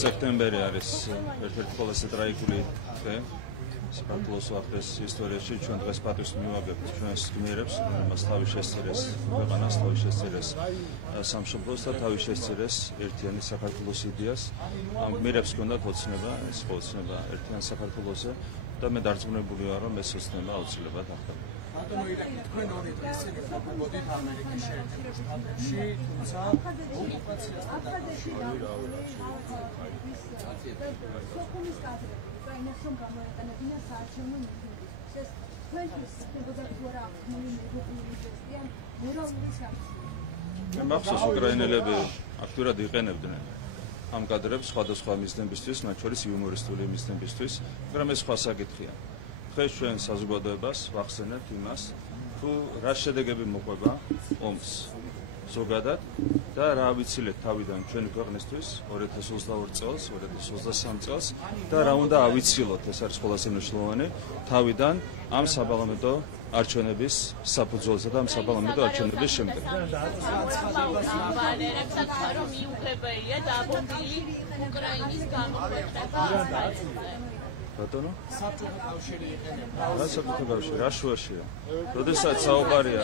სექტემბერი არის ერთ-ერთი ყველაზე ტრაგიკული დღე საქართველოს ახალ ისტორიაში. ჩვენ დღეს პატივს მივაგებთ ჩვენს გმირებს, რომელმაც თავი შესწირეს ქვეყანას, თავი შესწირეს სამშობლოს და თავი შესწირეს ერთიანი საქართველოს იდეას. ამ გმირებს ჰქონდათ ოცნება, ეს ოცნება ერთიან საქართველოსზე და მე დარწმუნებული ვარ, რომ ეს ოცნება აუცილებლად ახდენდება. ბატონო ირაკლი, თქვენ ორი დღეს მოგდით ამერიკის შეერთებულ შტატებში, თუმცა ოკუპაციასთან მახსოვს უკრაინელები აქტიურად იყენებდნენ ამ კადრებს სხვადასხვა მიზნებისთვის, მათ შორის იუმორისტული მიზნებისთვის, მაგრამ ეს სხვა საკითხია. დღეს ჩვენ საზოგადოებას ვახსენებთ იმას, თუ რა შედეგები მოყვება ომს ზოგადად და რა ავიცილეთ თავიდან ჩვენი ქვეყნისთვის 2022 წელს, 2023 წელს და რა უნდა ავიცილოთ, ეს არის ყველაზე მნიშვნელოვანი, თავიდან ამ საპარლამენტო არჩევნების საფუძველზე და ამ საპარლამენტო არჩევნების შემდეგ. ბატონო, საბჭოთა კავშირი იყენებდა. რა საბჭოთა კავშირი? რა შუაშია? როდესაც საუბარია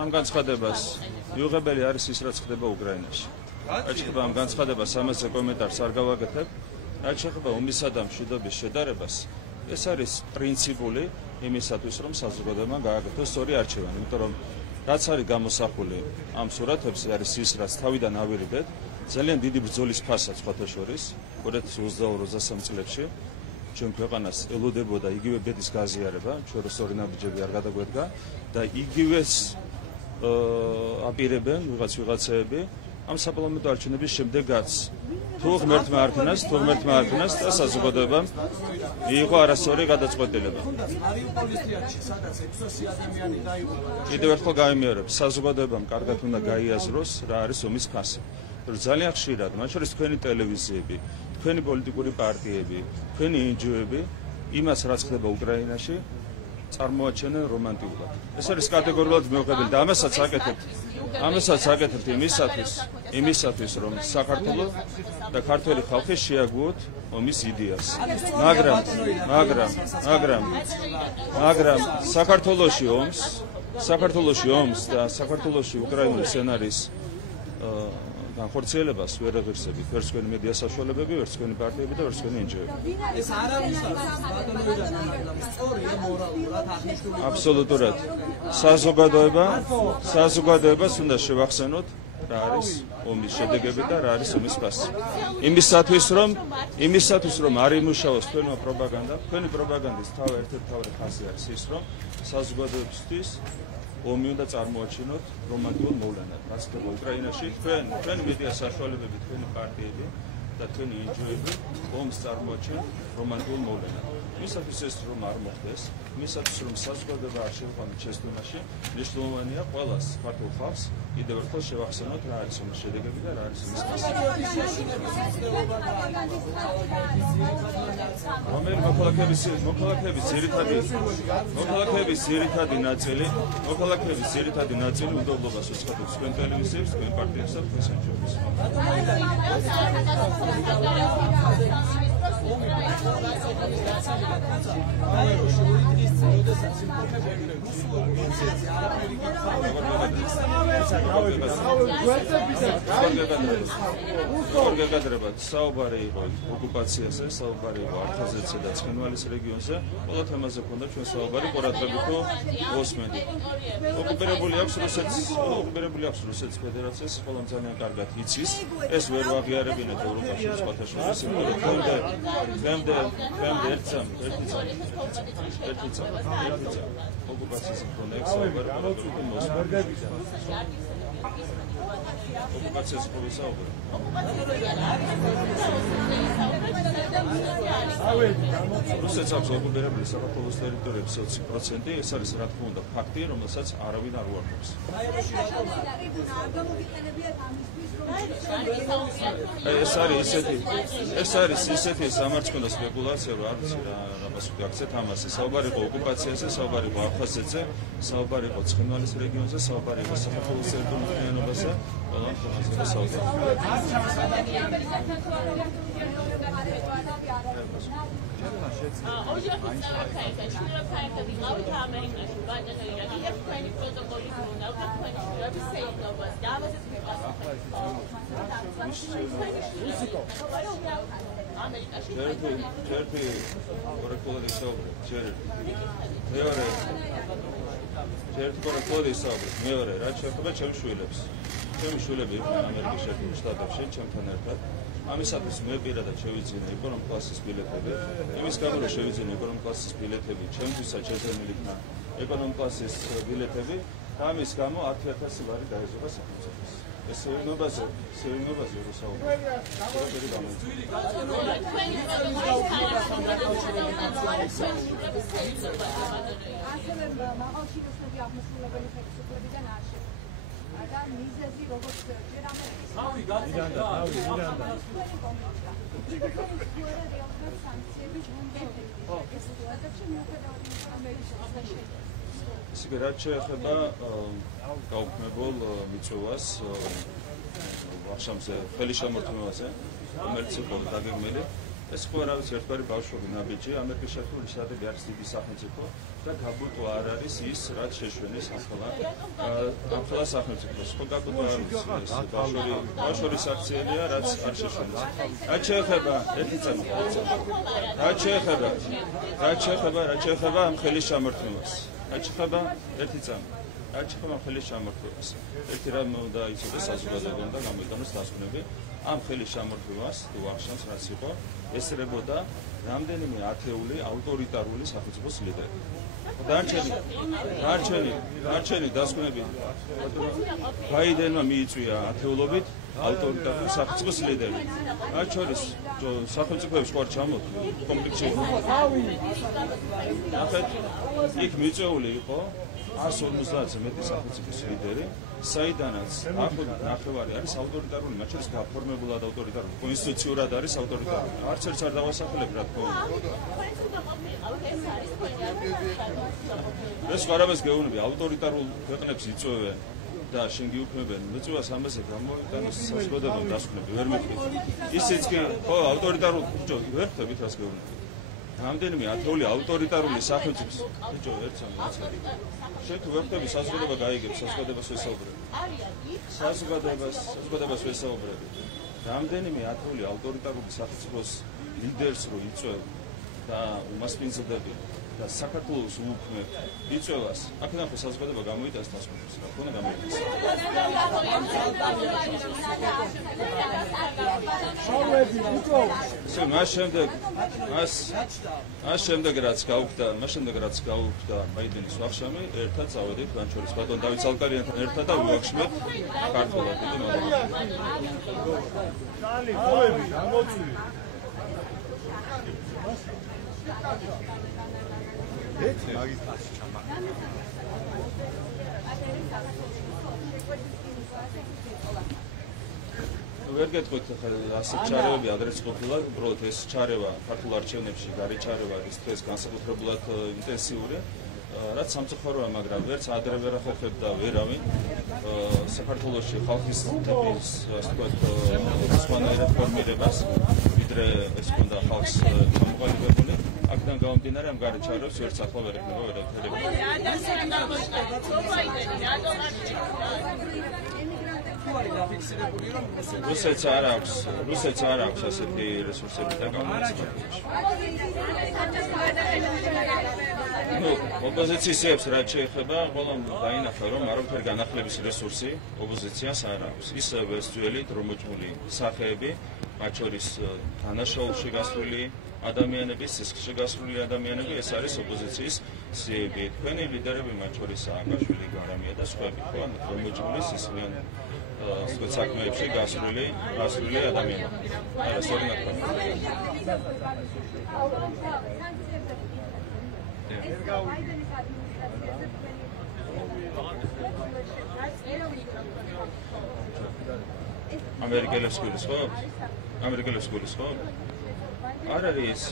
ამ განცხადებას მიუღებელი არის ის, რაც ხდება უკრაინაში. რაც ხდება ამ განცხადებას ამაზე კომენტარს არ გავაკეთებ. რაც შეეხება ომისა და მშვიდობის შედარებას, ეს არის პრინციპული იმისათვის, რომ საზოგადოებამ გააკეთოს სწორი არჩევანი, იმიტომ რომ რაც არის გამოსახული ამ სურათებში არის ის, რაც თავიდან ავირიდეთ, ძალიან დიდი ბრძოლის ფასად სხვათა შორის 2022-23 წლებში ჩვენ ქვეყანას ელოდებოდა იგივე ბედის გაზიარება, ჩვენ რო სწორი ნაბიჯები არ გადაგვედგა და იგივეს აპირებენ ვიღაცეები ამ საპარლამენტო არჩევნების შემდეგაც თუ ღმერთმა არქნას და საზოგადოებამ მიიღო არასწორი გადაწყვეტილება. კიდევ ერთხელ გავიმეორებ, საზოგადოებამ კარგად უნდა გაიაზროს რა არის ომის ფასი. ძალიან ხშირად, მათ შორის თქვენი ტელევიზიები, თქვენი პოლიტიკური პარტიები, თქვენი NGO-ები იმას, რაც ხდება უკრაინაში, წარმოაჩენენ რომანტიკულად. ეს არის კატეგორიულად მიუღებელი და ამასაც აკეთებთ იმისათვის, რომ საქართველო და ქართველი ხალხი შეაგუოთ ომის იდეას. მაგრამ საქართველოში ომს და საქართველოში უკრაინული სცენარის განხორციელებას ვერ აღირსებით ვერც თქვენი მედია საშუალებები, ვერც თქვენი პარტიები და ვერც თქვენი NGO-ები. ეს არავის ბატონო ირაკლი, სწორია მორალურად აღნიშნული. აბსოლუტურად. საზოგადოებას უნდა შევახსენოთ რა არის ომის შედეგები და რა არის ომის ფასი. იმისათვის რომ არ იმუშაოს თქვენმა პროპაგანდა, თქვენი პროპაგანდის ერთ-ერთი მთავარი ხაზი არის ის, რომ საზოგადოებისთვის ომი უნდა წარმოაჩინოთ რომანტიკულ მოვლენად. რაც ხდება უკრაინაში, თქვენი მედია საშუალებები, თქვენი პარტიები და თქვენი NGO-ები ომს წარმოაჩენ რომანტიკულ მოვლენად. მისათვის ეს რომ არ მოხდეს, მისათვის რომ საზოგადოება არ შევყვანოთ შეცდომაში, მნიშვნელოვანია ყველას ქართულ ხალხს კიდევ ერთხელ შევახსენოთ რა არის ომის შედეგები და რა არის ომის ფასი. რომელი მოქალაქეების ძირითადი ნაწილი უნდობლობას უცხადებს თქვენ ტელევიზიებს, თქვენ პარტიებს და თქვენ NGO-ებს. საუბარი იყო ოკუპაციაზე, საუბარი იყო არხაზეთზე და ცხინვალის რეგიონზე. ყველა თემაზე ქონდა ჩვენ საუბარი ყურადღებით მოსმენთ. ოკუპირებული აქვს რუსეთის ფედერაციას, ყველამ ძალიან კარგად იცის. ეს ვერ ვაღიარებინეთ ევროპაში სხვათა შორის, იმიტომ რომ დღემდე ერთი წამი ოკუპაციის მქონე საუბარი ყურადღებით მოსმენთ. ოკუპაციას ყოველ საუბარი. რუსეთს აქვს ოკუპირებული საქართველოს ტერიტორიების 20%, ეს არის რა თქმა უნდა ფაქტი, რომელსაც არავინ არ უარყოფს. ეს არის ისეთი სამარცხვინო სპეკულაცია, რა არის რა მასუქი აქცეთ ამაზე. საუბარი იყო ოკუპაციაზე, საუბარი იყო აფხაზეთზე, საუბარი იყო ცხინვალის რეგიონზე, საუბარი იყო საქართველოს ტერიტორიაზე, ყველამ ხალხზე საუბარი. მეორე რაც შეეხება ჩემს შვილებს. ჩემი შვილები იყვნენ ამერიკის შეერთებულ შტატებში ჩემთან ერთად. ამისათვის მე პირადად შევიძინე ეკონომ კლასის ბილეთები. იმის გამო რომ შევიძინე ეკონომ კლასის ბილეთები, ჩემთვისაც შეძენილი იქნა ეკონომ კლასის ბილეთები და ამის გამო 10,000 ლარი დაეძება სახელმწიფოს. ეს სეირნობაზე რო საუბრობ. და მიზეზი როგორც ჯერ ამერიკის თავი გაგიდა ისე რაც შეეხება გაუქმებელ მიწვევას ვახშამზე ხელი შემორთმევაზე რომელიც იყო დაგეგმილი ეს ხო რა ვიცი ერთგვარი ბავშვები ნაბიჯი ამერიკის შეერთებული შტატები არის დიდი სახელმწიფო და გაბუტო არ არის ის რაც შეშვენეს ახლა სახელმწიფოს ხო გაბუტო არ არის ბავშვების აქციელია რაც არ შეშვენეს რაც შეეხება ერთი წამი რაც შეეხება ამ ხელის შემორთმევას რაც შეეხება ერთი წამი რაც შეეხება ხელის შემორთმევას ერთი რამ უნდა იცოდეს საზოგადოება და გამოიგონოს დასკვნები ამ ხელის შემორთმევას თუ ახშამს რაც იყო ესწრებოდა რამდენიმე ათეული ავტორიტარული სახელმწიფოს ლიდერი. დარჩენი დასკვნები ბაიდენმა მიიწვია ათეულობით ავტორიტარული სახელმწიფოს ლიდერი. მათ შორის სახელმწიფოებს ყარ ჩამოთვლი კომპლექსში. ნახეთ, იქ მიწვეული იყო 150-ზე მეტი სახელმწიფოს ლიდერი, საიდანაც ნახევარი არის ავტორიტარული, მათ შორის გაფორმებულად ავტორიტარული, კონსტიტუციურად არის ავტორიტარული. არც ერთს არ დავასახელებ, რა თქმა უნდა. ეს ყარაბას გეუბნები, ავტორიტარულ ქვეყნებს იწვევენ და შენ გიუქმებენ მიწვევას ამაზე გამოიტანოს საზოგადოებამ დასკვნები, ვერ მიხდით. ისიც კი, ხო, ავტორიტარულ ბიჭო, ვერ ხვდებით რას გეუბნები. რამდენიმე ათეული ავტორიტარული სახელმწიფოს ბიჭო, ერთსა. შენ თუ ვერ ხვდები საზოგადოება გაიგებს, საზოგადოებას ვესაუბრები. საზოგადოებას ვესაუბრები. რამდენიმე ათეული ავტორიტარული სახელმწიფოს ლიდერს რო იწვევ და უმასპინძლდები და საქართველოს უქმებ იწვევას, აქედან ხო საზოგადოება გამოიტანს დასკვნებს, რა თქმა უნდა გამოიტანს. მას შემდეგ რაც გაუქმდა ბაიდენის ვახშამი, ერთად წავედით მათ შორის ბატონ დავით ზალკარიანთან ერთად და ვივახშმეთ ქართულად. ვერ გეტყვით ასეთ ჩარევები ადრეც ყოფილა, უბრალოდ ეს ჩარევა ქართულ არჩევნებში გარეჩარევა არის დღეს განსაკუთრებულად ინტენსიური, რაც სამწუხაროა, მაგრამ ვერც ადრე ვერ ახერხებდა ვერავინ საქართველოში ხალხის თემის ასე ვთქვათ სხვანაირად ფორმირებას, ვიდრე ეს ქონდა ხალხს გამოყალიბებული. აქედან გამომდინარე ამ გარეჩარევებს ვერც ახლა ვერ ექნება ვერაფერი. რუსეთს არ აქვს ასეთი რესურსები და გამოცხადების. ოპოზიციებს რაც შეეხება, ყველამ დაინახა, რომ არავითარი განახლების რესურსი ოპოზიციას არ აქვს. ისევე ძველი დრომოჭმული სახეები, მათ შორის დანაშაულში გასვლილი ადამიანები, სისხლში გასვლილი ადამიანები, ეს არის ოპოზიციის სიები. თქვენი ლიდერები, მათ შორის სააკაშვილი, გარამია და სხვები, ხო, დრომოჭმული სისხლიან საქმეებში გასვლილი ადამიანები. არა, სწორად. ბაიდენის ადმინისტრაციაზე ამერიკელებს გულისხმობთ? არ არის,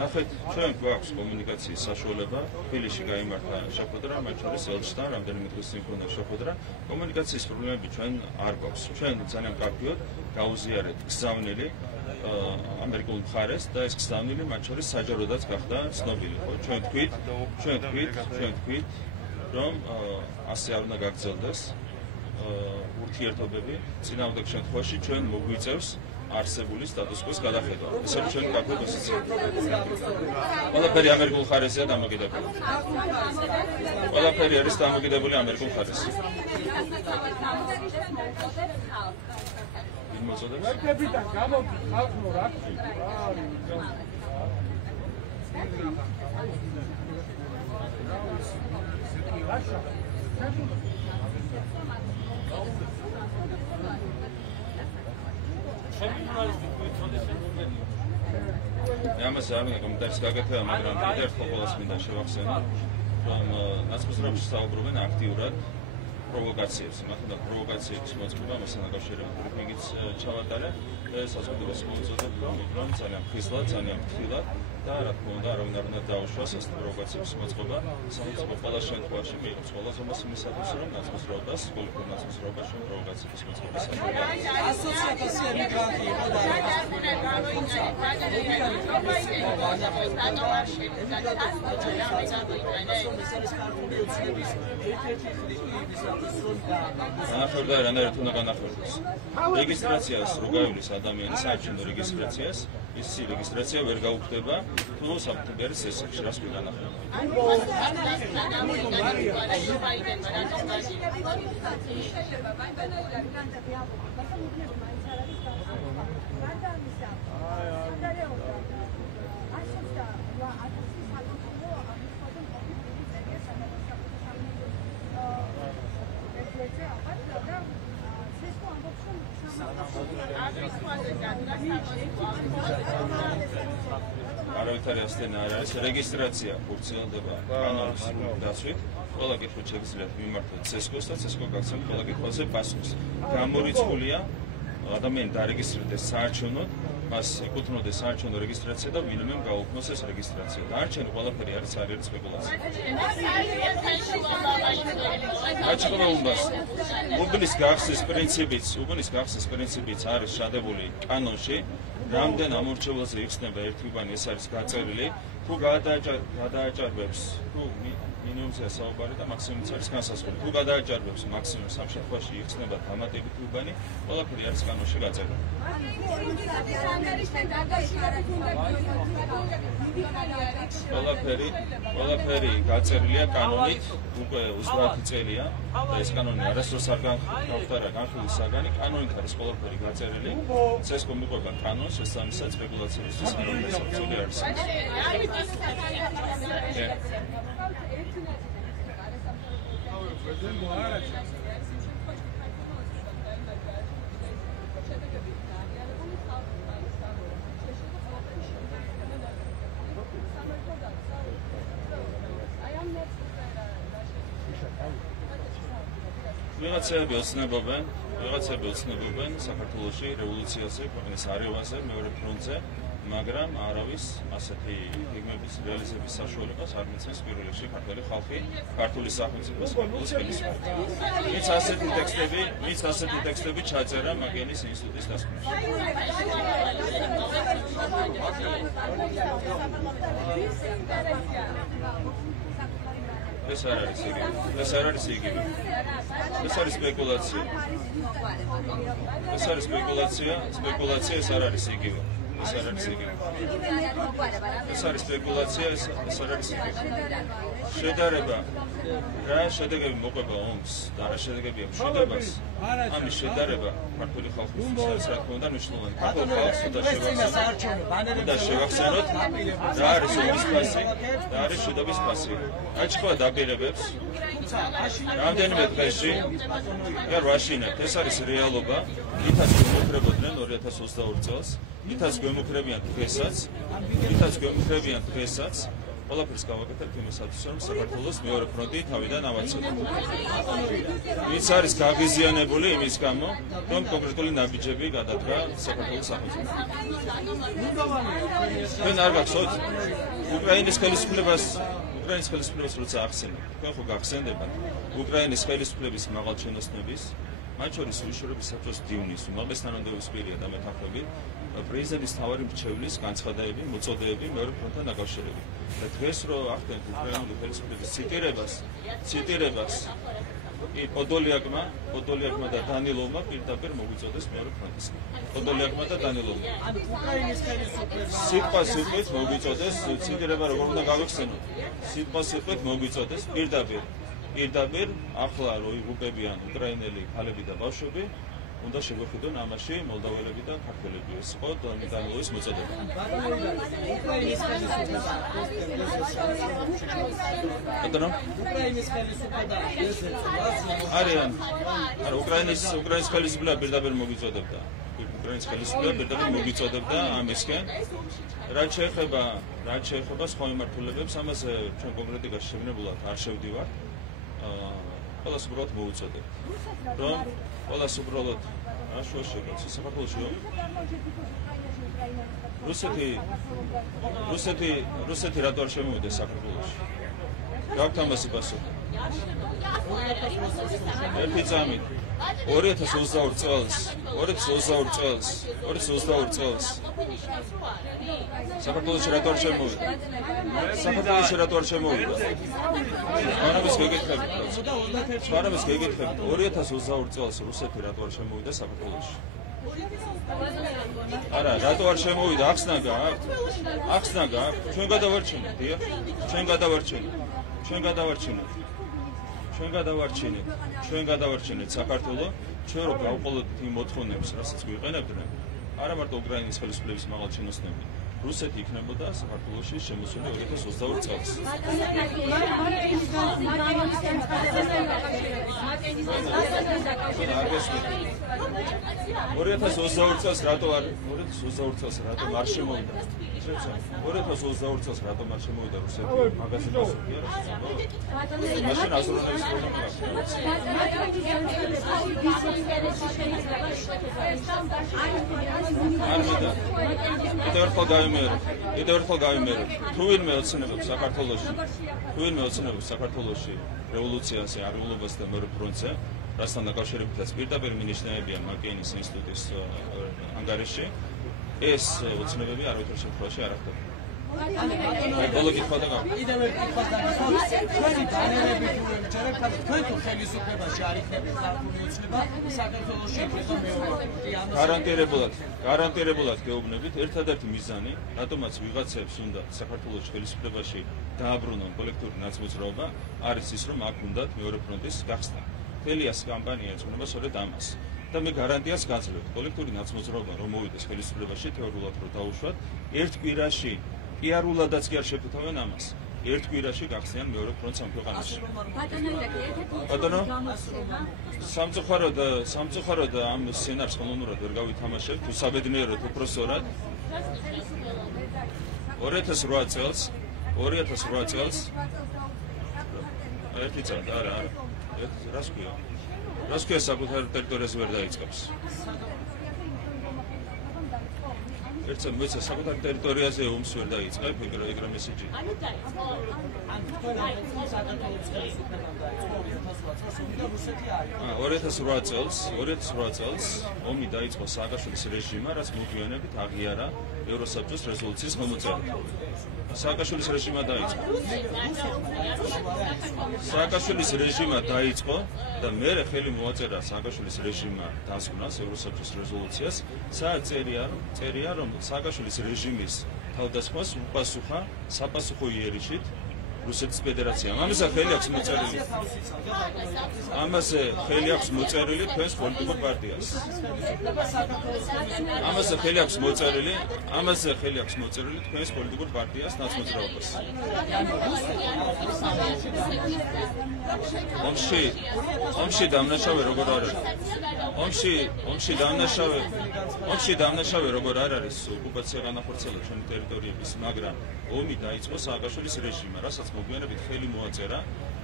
ნახეთ, ჩვენ გვაქვს კომუნიკაციის საშუალება, თბილისში გაიმართა შეხვედრა, მათ შორის ელჩთან, რამდენიმე დღის წინ ჰქონდა შეხვედრა. კომუნიკაციის პრობლემები ჩვენ არ გვაქვს. ჩვენ ძალიან კარგად გაუზიარეთ გზავნილი ამერიკულ მხარეს და ეს გზავნილი მათ შორის საჯაროდაც გახდა ცნობილი. ჩვენ თქვით, რომ ასე არ უნდა გაგრძელდეს ურთიერთობები. წინააღმდეგ შემთხვევაში ჩვენ მოგვიწევს არსებული სტატუს-კვოს გადახედვა. ეს არის ჩვენი კარგი პოზიცია. ყველაფერი ამერიკულ ხარესზეა დამოკიდებული. ყველაფერი არის დამოკიდებული ამერიკულ ხარესზე. მოწოდებს? ვერტებიდან გამოდი ხალხო რაკში. ამას არ უნდა კომენტარს გაკეთება, მაგრამ კიდევ ერთხელ ყველას მინდა შევახსენო, რომ ნაცნობრებში საუბრობენ აქტიურად პროვოკაციებს, მაგრამ პროვოკაციების მოწყობა მასთან დაკავშირებით ბრიფინგიც ჩავატარე და საზოგადოებას მოუწოდებ, რომ ძალიან ხისლად, ძალიან ფრთხილად და რა თქმა უნდა, არავინ არ უნდა დაუშვას ეს პროვოკაციების მოწყობა. სახელმწიფო ყველა შემთხვევაში მიიღოს ყველა ზომას იმისათვის, რომ ნაცნობრობას, პოლიტიკურ ნაცნობრობას შენ პროვოკაციების მოწყობას ასოციაცია ემიგრანტი იყო და განახორდა რანაირად უნდა განახორდეს. რეგისტრაციას რო გაივლის ადამიანი საარჩევნო რეგისტრაციას, ის რეგისტრაცია ვერ გაუქმდება, თუ საფრთხეების წესებში რას განახორდა. არავითარი ასთენა არ არის, რეგისტრაცია ხორციელდება კანონის დაცვით, ყველა კითხვით შეგიძლიათ მიმართოთ CESCO-ს და CESCO გაგცემთ ყველა კითხვაზე პასუხს. გამორიცხულია ადამიანი დარეგისტრირდეს საარჩევნოდ, მას ეკუთვნოდეს საარჩევნო რეგისტრაცია და მინიმუმ გაუქმნოს ეს რეგისტრაცია. დარჩენი ყველაფერი არის არიერი სპეკულაცია. გაჩვენებულობას უბნის გახსნის პრინციპიც არის შადებული კანონში. რამდენ ამორჩეველზე იხსნება ერთგვარი ეს არის გაწერილი, თუ გადააჭარბებს, თუ მინიმუმზეა საუბარი და მაქსიმუმიც არის განსაზღვრული. თუ გადააჭარბებს მაქსიმუმ სამ შემთხვევაში იხსნება დამატებით უბანი, ყველაფერი არის კანონში გაწერილი. ყველაფერი გაწერილია კანონით, უკვე 30 წელია და ეს კანონი არასდროს არ გავხდარა განხილვის საგანი, კანონით არის ყველაფერი გაწერილი. CESCO მიყვება კანონს, ეს სამისად სპეკულაციებისთვის არ უნდა საფუძველი არის. ვიღაცები ოცნებობენ საქართველოში რევოლუციაზე, ქვეყნის არევაზე, მეორე ფრონტზე, მაგრამ არავის ასეთი გეგმების რეალიზების საშუალებას არ მიცემს პირველ რიგში ქართული ხალხი, ქართული სახელმწიფოს საქართველოს ხელისუფლება. მის ასეთი ტექსტები ჩაწერა მაგიანის ინსტიტუტის დასკვნაში. ეს არ არის იგივე. ეს არის სპეკულაცია. ეს არ არის იგივე. ეს არის სპეკულაცია, ეს არ არის იგივე. შედარება რა შედეგები მოყვება ომს და რა შედეგები აქვს მშვიდობას, ამის შედარება ქართული ხალხისთვის რა თქმა უნდა მნიშვნელოვანი. ქართულ ხალხს უნდა შევახსენოთ რა არის ომის ფასი და არის შედობის ფასი. აჩქვა დაპირებებს რამდენიმე დღეში და რაშინეთ ეს არის რეალობა. ითაც გვემუქრებოდნენ 2022 წელს, ითაც გვემუქრებიან დღესაც, ყველაფერს გავაკეთებთ იმისათვის, რომ საქართველოს მეორე ფრონტი თავიდან ავაცილოთ. ის არის გაღიზიანებული იმის გამო, რომ კონკრეტული ნაბიჯები გადადგა საქართველოს სახელმწიფომ. თქვენ არ გახსოვთ უკრაინის ხელისუფლებას როცა ახსენებთ, თქვენ ხო გახსენდებათ უკრაინის ხელისუფლების მაღალჩინოსნების, მათ შორის უშუალოდ საბჭოს დივნის უმაღლესთანამდებობის პირია და მეთანხმებით პრეზიდენტის თავარი მრჩევლის განცხადებები, მოწოდებები მეორე ფრონტთან დაკავშირებით. და დღეს რო ახდენთ უკრაინული ხელისუფლების ციტირებას პოდოლიაკმა და დანილოვმა პირდაპირ მოგვიწოდეს მეორე ფრონტისკენ. პოდოლიაკმა და დანილოვმა. ანუ უკრაინის ხელისუფლების სიტყვას მოგვიწოდეს, ციტირება როგორ უნდა გავიხსენოთ. სიტყვას მოგვიწოდეს პირდაპირ ახლა რო იღუპებიან უკრაინელი ქალები და ბავშვები, უნდა შეგვეხედონ ამაში მოლდაველები და ქართველები. ეს იყო დანილოვის მოწოდება. უკრაინის ხელისუფლება არიან. არა, უკრაინის ხელისუფლება პირდაპირ მოგვიწოდებდა. უკრაინის ხელისუფლება პირდაპირ მოგვიწოდებდა ამისკენ. რაც შეეხება სხვა მიმართულებებს, ამაზე ჩვენ კონკრეტიკაში შევნებულად არ შევდივართ. ყველას უბრალოდ მოუწოდებთ. რომ ყველას უბრალოდ აშუაში გაცი საქართველოშიო. რუსეთი რატო არ შემოვიდა საქართველოში? გაქვთ ამაზე პასუხი? ერთი წამით 2022 წელს საქართველოში რატო არ შემოვიდა? სვანამის გეკითხებით. 2022 წელს რუსეთი რატო არ შემოვიდა საქართველოში? არა, რატო არ შემოვიდა? ახსნა გააქვთ? ჩვენ გადავარჩინეთ, დიახ? ჩვენ გადავარჩინეთ საქართველო, ჩვენ რო გავყოლოთ იმ მოთხოვნებს, რასაც გვიყენებდნენ, არა მარტო უკრაინის ხელისუფლების მაღალჩინოსნები, რუსეთი იქნებოდა საქართველოში შემოსული 2022 წელს. 2022 წელს რატო არ შემოვიდა? 2022 წელს რატომ არ შემოვიდა რუსეთი? მაგაზე პასუხი არა. მაშინ აზროვნების პრობლემა გაქვს. კიდევ ერთხელ გავიმეორებ. თუ ვინმე ოცნებობს საქართველოში რევოლუციაზე, არულობას და მეორე ფრონტზე, რასთან დაკავშირებითაც პირდაპირ მინიშნებიან მაკეინის ინსტიტუტის ანგარიშში, ეს ოცნებები არავითარ შემთხვევაში არ ახდენია. ბოლო კითხვა და გაქვს. კიდევ ერთი კითხვა დაგახსოვს. თქვენი დანერები თუ ემჯერებთ, თქვენ თუ ხელისუფლებაში არ იქნებით ქართული ოცნება, საქართველოში იქნება მეორე ფრონტი. გარანტირებულად გეუბნებით, ერთადერთი მიზანი, რატომაც ვიღაცებს უნდა საქართველოს ხელისუფლებაში დააბრუნონ კოლექტიური ნაცმოძრაობა, არის ის, რომ აქ უნდათ მეორე ფრონტის გახსნა. მთელი ეს კამპანია ეძღვნება სწორედ ამას. და მე გარანტიას გაძლევთ, კოლექტიური ნაცმოძრაობა რომ მოვიდეს ხელისუფლებაში, თეორიულად რომ დაუშვათ, ერთ კვირაში პიარულადაც კი არ შეფუთავენ ამას. ერთ კვირაში გახსნიან მეორე ფრონტს ამ ქვეყანაში. ბატონო, სამწუხაროდ ამ სცენარს ხელოვნურად ვერ გავითამაშებ, თუ საბედნიეროდ უпроსორად. 2008 წელს ერთი წელი არა. რას ქვია საკუთარ ტერიტორიაზე ვერ დაიწყებს? ერთს მოიცა საკუთარ ტერიტორიაზე ომს ვერ დაიწყებ, ეგრე მესიჯი. ანუ დაიწყო. ანუ თქვენ საქართველოს ხელისუფლებამ დაიწყო 2008 წელს ომი დაიწყო სააკაშვილის რეჟიმმა, რაც მოგვიანებით აღიარა ევროსაბჭოს რეზოლუციის გამოწერით. სააკაშვილის რეჟიმმა დაიწყო და მერე ხელი მოაწერა სააკაშვილის რეჟიმმა დასკვნას ევროსაბჭოს რეზოლუციას, სადაც წერია რომ სააკაშვილის რეჟიმის თავდასხმას უპასუხა საპასუხო იერიშით რუსეთის ფედერაციამ. ამაზე ხელი აქვს მოწერილი. ამაზე ხელი აქვს მოწერილი თქვენს პოლიტიკურ პარტიას. ამაზე ხელი აქვს მოწერილი თქვენს პოლიტიკურ პარტიას ნაცმოძრაობას. ომში დამნაშავე როგორ არ არის? ომში დამნაშავე როგორ არ არის ოკუპაცია განახორციელა ჩვენი ტერიტორიების, მაგრამ ომი დაიწყო სააკაშვილის რეჟიმმა, რასაც მოგვიანებით ხელი მოაწერა,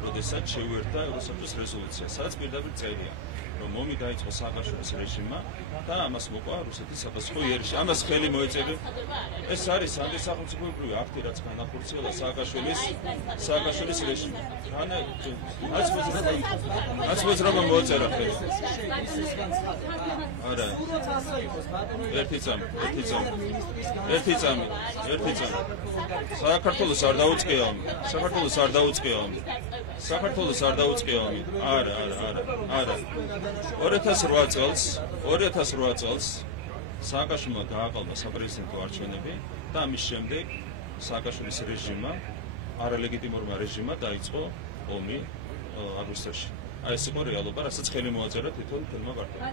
როდესაც შეუერთდა ევროსაბჭოს რეზოლუცია, სადაც პირდაპირ წერია, რომ ომი დაიწყო სააკაშვილის რეჟიმმა და ამას მოყვა რუსეთის საპასუხო იერში. ამას ხელი მოეწერა. ეს არის ანტისახელმწიფოებრივი აქტი, რაც განახორციელა სააკაშვილის რეჟიმმა. ნაცმოძრაობა მოაწერა ხელი. არა. ერთი წამი. საქართველოს არ დაუწყია ომი. საქართველოს არ დაუწყია ომი. არა. 2008 წელს სააკაშვილმა გააყალბა საპრეზიდენტო არჩევნები და ამის შემდეგ სააკაშვილის რეჟიმმა, არალეგიტიმურმა რეჟიმმა დაიწყო ომი აგვისტოში. აი ეს იყო რეალობა, რასაც ხელი მოაწერა თვითონ თელმა პარტიამ.